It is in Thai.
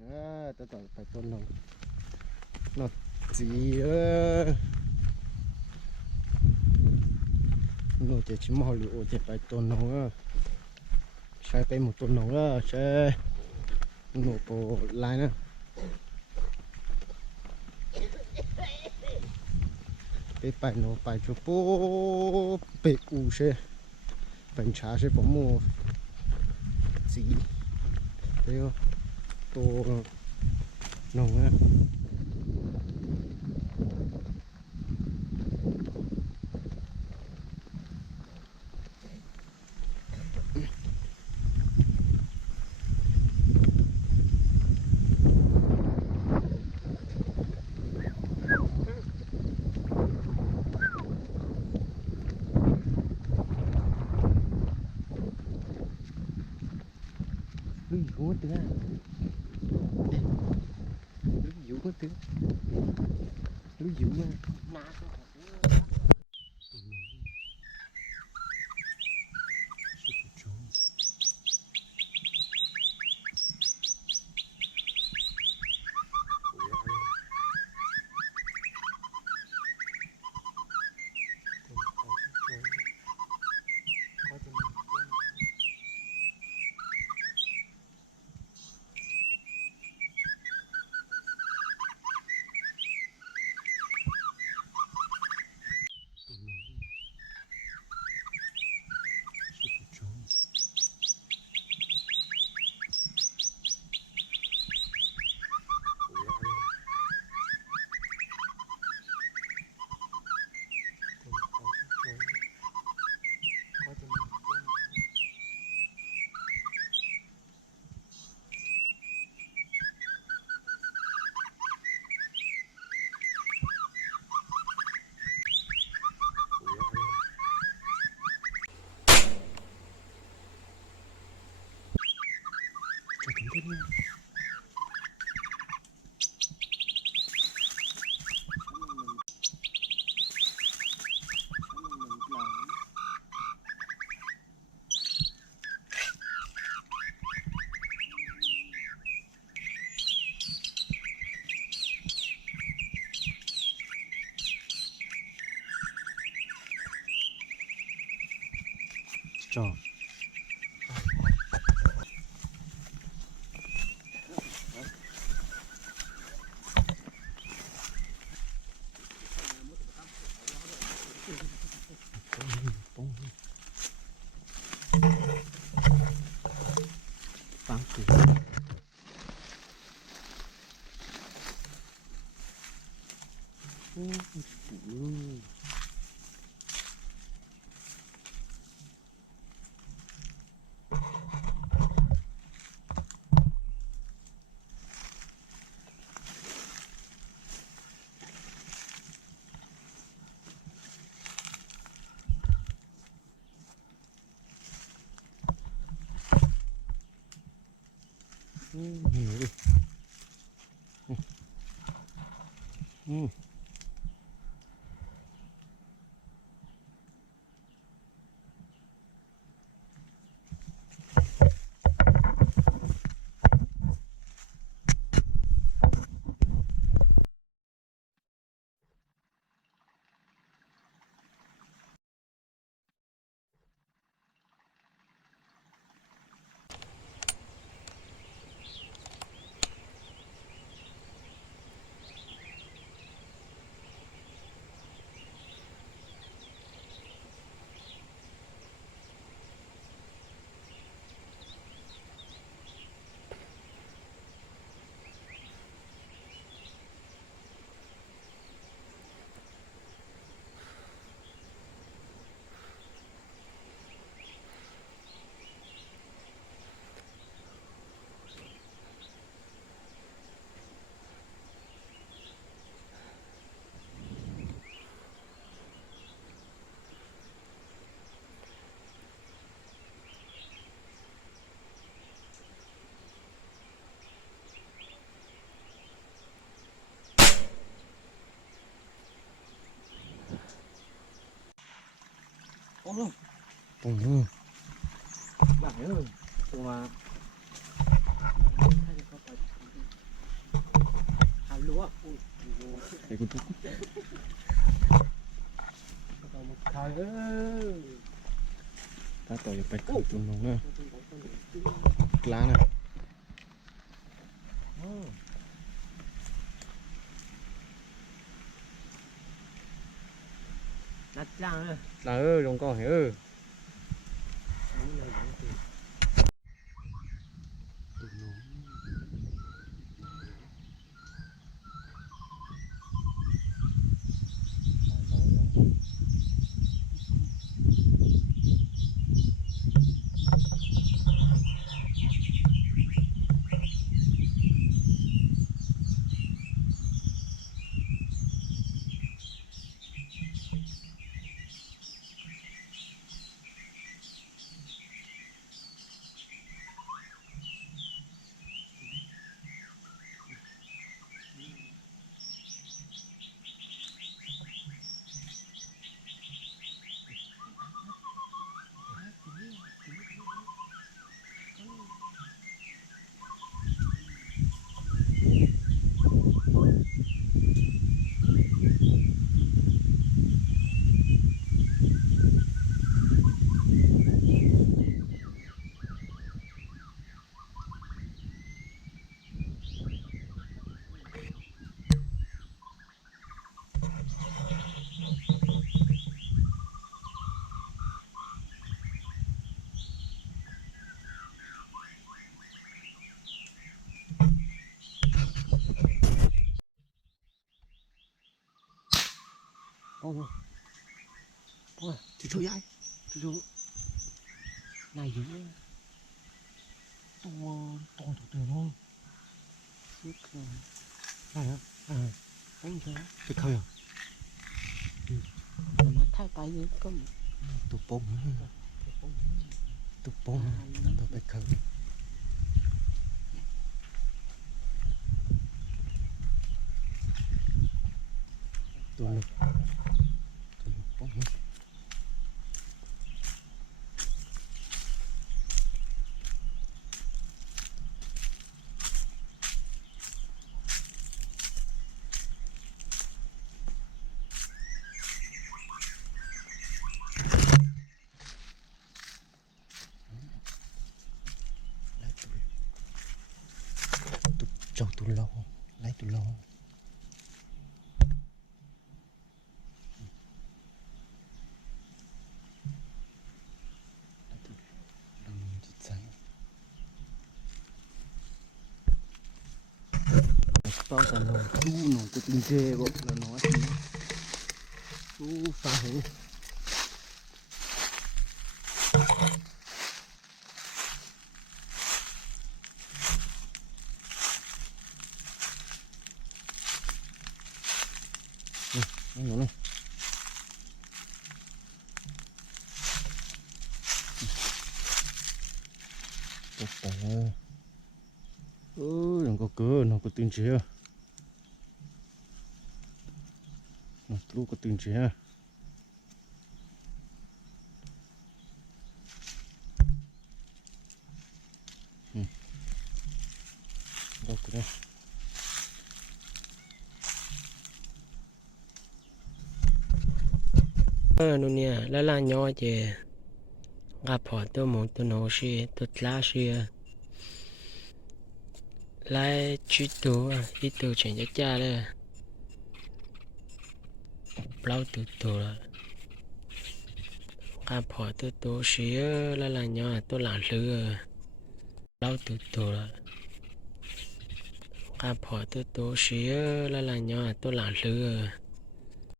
ต่อไปต้นนงนกสีหนูจะชิมเอาหรือโอจะไปต้นนงใช้ไปหมดต้นนงใช้หนูโปลายนะไปหนูไปจุปูไปอูใช่เป็นชาใช่ผมมูสีเดี๋ยวตัวนงหัวเตือลูกหิวหัวเตือลูกหิวมากจอฟังคือหิวตรงนี้หลังเลยตัวมา lúa để cô thúc tao một thời ơi ta tỏiไปเข้าตรงนู้นนะกลางนะ đặt ra nữa là ơi đồng con ơi ôi ôi chú dai chú này dữ to to thật trời luôn này hả anh thấy cái khơi à mà thay tay gì có tụt bông tụtไปkhơi tụt bông cho tụi lâu lấy tụi lâu bao giờ nó thu nó có tình dê bộ là nó thì thu phải nó này tốt rồi đừng có cỡ nó có tin chưa nó lu có tin chưa đâu cáiนู่นเนี่ยแล้วล่ะย้อเจกับพอตัวหมูตัวโนชีตัวลาชีไล่ชุดตัวอีตัวเฉียนจักจ้าเลยเปล่าตัวละกับพอตัวชีแล้วล่ะย้อตัวหลังเรือเปล่าตัวละกับพอตัวชีแล้วล่ะย้อตัวหลังเรือ